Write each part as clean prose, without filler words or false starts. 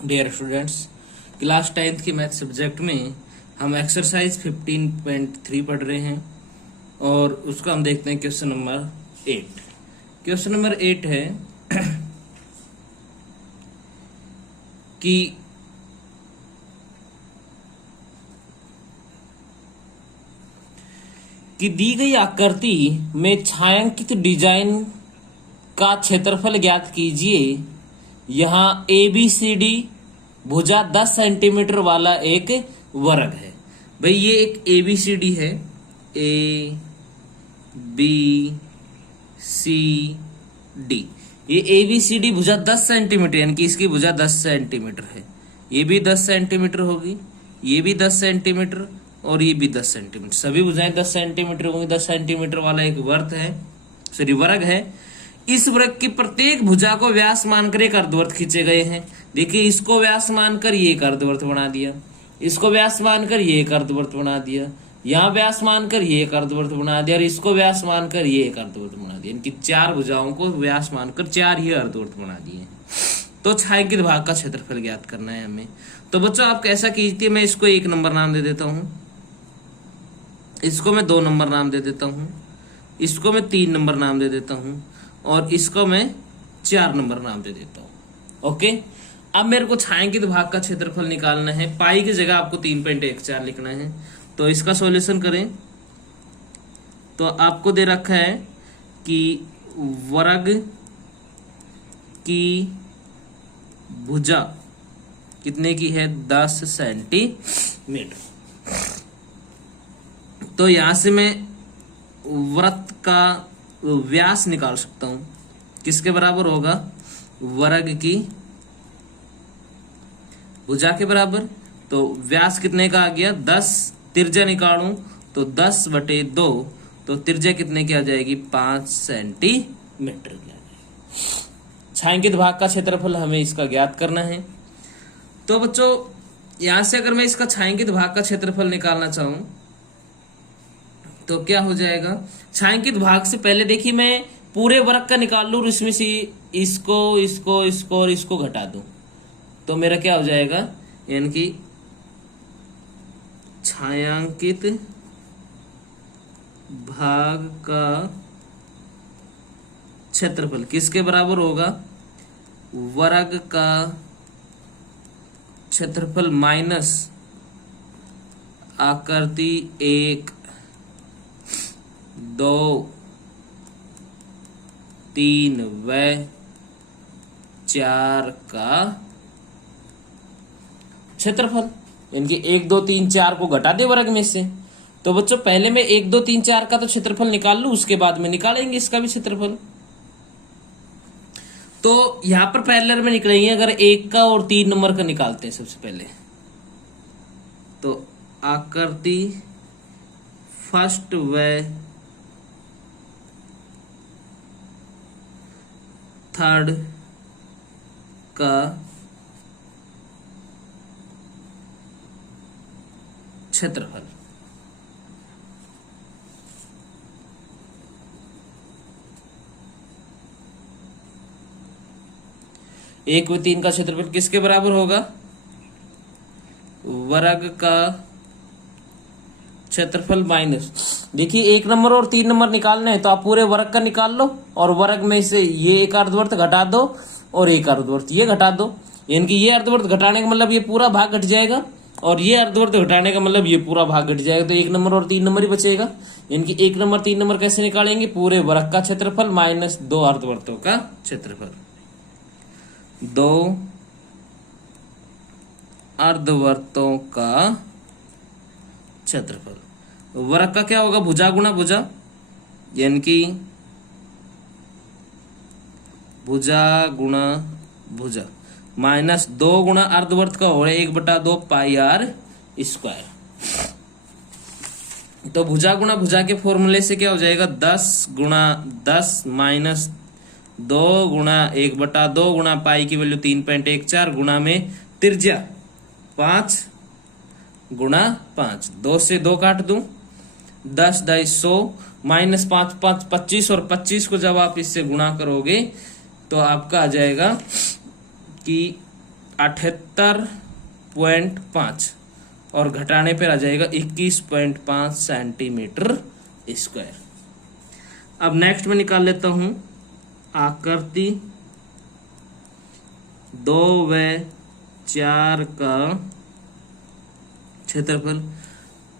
Dear students, class 10th की math subject में हम एक्सरसाइज 15.3 पढ़ रहे हैं और उसका हम देखते हैं क्वेश्चन नंबर 8। क्वेश्चन नंबर 8 है कि दी गई आकृति में छायांकित डिजाइन का क्षेत्रफल ज्ञात कीजिए। यहाँ ABCD भुजा 10 सेंटीमीटर वाला एक वर्ग है। भाई ये एक ABCD है, ABCD। ये ABCD भुजा 10 सेंटीमीटर यानी कि इसकी भुजा 10 सेंटीमीटर है। ये भी 10 सेंटीमीटर होगी, ये भी 10 सेंटीमीटर और ये भी 10 सेंटीमीटर। सभी भुजाएं 10 सेंटीमीटर होंगी। 10 सेंटीमीटर वाला एक वर्ग है। इस वर्ग की प्रत्येक भुजा को व्यास मानकर एक अर्धवृत्त खींचे गए हैं। देखिए, इसको व्यास मानकर ये एक अर्धवृत्त बना दिया, इसको व्यास मानकर ये एक अर्धवृत्त बना दिया, यहाँ व्यास मानकर ये एक अर्धवृत्त बना दिया और इसको व्यास मानकर ये एक अर्धवृत्त बना दिया। इनकी 4 भुजाओं को व्यास मानकर 4 ही अर्धवृत्त बना दिए। तो छायांकित भाग का क्षेत्रफल ज्ञात करना है हमें। तो बच्चों आप कैसा कीजिए, मैं इसको 1 नंबर नाम दे देता हूं, इसको मैं 2 नंबर नाम दे देता हूं, इसको मैं 3 नंबर नाम दे देता हूं और इसको मैं 4 नंबर नाम दे देता हूं। ओके, अब मेरे को छायांकित भाग का क्षेत्रफल निकालना है। पाई की जगह आपको 3.14 लिखना है। तो इसका सॉल्यूशन करें तो आपको दे रखा है कि वर्ग की भुजा कितने की है, 10 सेंटीमीटर। तो यहां से मैं वृत्त का व्यास निकाल सकता हूं। किसके बराबर होगा, वर्ग की भुजा के बराबर। तो व्यास कितने का आ गया, 10। त्रिज्या निकालूं तो 10/2, तो त्रिज्या कितने की आ जाएगी, 5 सेंटीमीटर की आ जाएगी। छायांकित भाग का क्षेत्रफल हमें इसका ज्ञात करना है। तो बच्चों यहां से अगर मैं इसका छायांकित भाग का क्षेत्रफल निकालना चाहूं तो क्या हो जाएगा। छायांकित भाग से पहले देखिए मैं पूरे वर्ग का निकाल लूं और इसमें से इसको इसको इसको और इसको घटा दूं तो मेरा क्या हो जाएगा, यानी कि छायांकित भाग का क्षेत्रफल किसके बराबर होगा, वर्ग का क्षेत्रफल माइनस आकृति 1, 2, 3 व 4 का क्षेत्रफल। यानी कि 1, 2, 3, 4 को घटा दे वर्ग में से। तो बच्चों पहले मैं 1, 2, 3, 4 का तो क्षेत्रफल निकाल लूं, उसके बाद में निकालेंगे इसका भी क्षेत्रफल। तो यहां पर पैरेलल में निकलेंगे। अगर 1 का और 3 नंबर का निकालते हैं सबसे पहले, तो आकृति फर्स्ट व थर्ड का क्षेत्रफल। एक व 3 का क्षेत्रफल किसके बराबर होगा, वर्ग का क्षेत्रफल माइनस। देखिए 1 नंबर और 3 नंबर निकालने हैं तो आप पूरे वर्ग का निकाल लो और वर्ग में से ये एक अर्धवृत्त घटा दो और एक अर्धवृत्त ये घटा दो। यानी कि ये अर्धवृत्त घटाने का मतलब ये पूरा भाग घट जाएगा और ये अर्धवृत्त घटाने का मतलब ये पूरा भाग घट जाएगा। तो 1 नंबर और 3 नंबर ही बचेगा। यानी कि 1 नंबर 3 नंबर कैसे निकालेंगे, पूरे वर्ग का क्षेत्रफल माइनस 2 अर्धवृत्तों का क्षेत्रफल। 2 अर्धवृत्तों का क्षेत्रफल। वर्ग का क्या होगा, भुजा गुणा भुजा, यानी कि भुजा गुणा भुजा माइनस 2 गुणा अर्धवृत्त का हो रहा है 1/2 पाई r स्क्वायर। तो भुजा गुणा भुजा के फॉर्मूले से क्या हो जाएगा, 10 गुणा 10 माइनस 2 गुणा 1/2 गुणा पाई की वैल्यू 3.14 गुणा में त्रिज्या 5 गुणा 5, 2 से 2 काट दूं, 10 × 100 माइनस 5 5 25 और 25 को जब आप इससे गुणा करोगे तो आपका आ जाएगा कि 78.5 और घटाने पर आ जाएगा 21.5 सेंटीमीटर स्क्वायर। अब नेक्स्ट में निकाल लेता हूं आकृति 2 व 4 का क्षेत्रफल।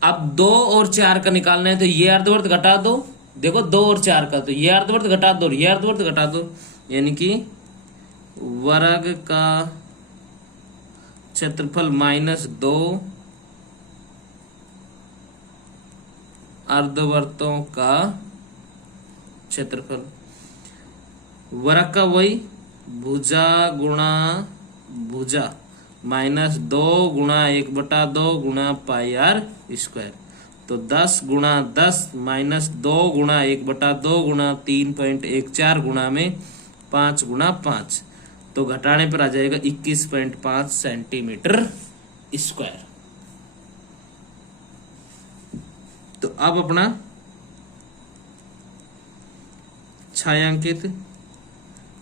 अब 2 और 4 का निकालना है तो ये अर्धवृत्त घटा दो, देखो 2 और 4 का, तो ये अर्धवृत्त घटा दो, ये अर्धवृत्त घटा दो, यानी कि वर्ग का क्षेत्रफल -2 अर्धवृत्तों का क्षेत्रफल। वर्ग का वही भुजा गुणा भुजा -2 गुणा 1/2 गुणा पाई आर स्क्वायर। तो 10 गुणा 10 -2 गुणा 1/2 गुणा 3.14 गुणा में 5 गुणा 5, तो घटाने पर आ जाएगा 21.5 सेंटीमीटर स्क्वायर। तो अब अपना छायांकित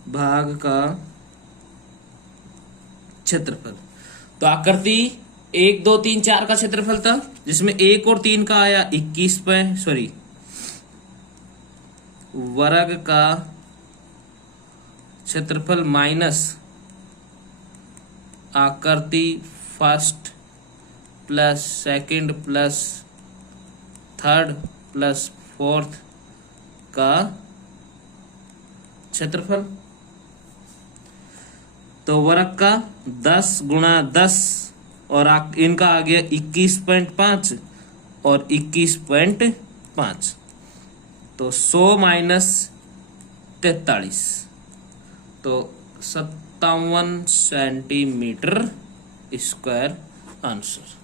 भाग का क्षेत्रफल। तो आकृति 1 2 3 4 का क्षेत्रफल था, जिसमें 1 और 3 का आया 21 पे वर्ग का क्षेत्रफल माइनस आकृति first plus second plus third plus fourth का क्षेत्रफल। तो वर्ग का 10 गुणा 10 और इनका आ गया 21.5 और 21.5, तो 100 माइनस 43, तो 57 सेंटीमीटर स्क्वायर आंसर।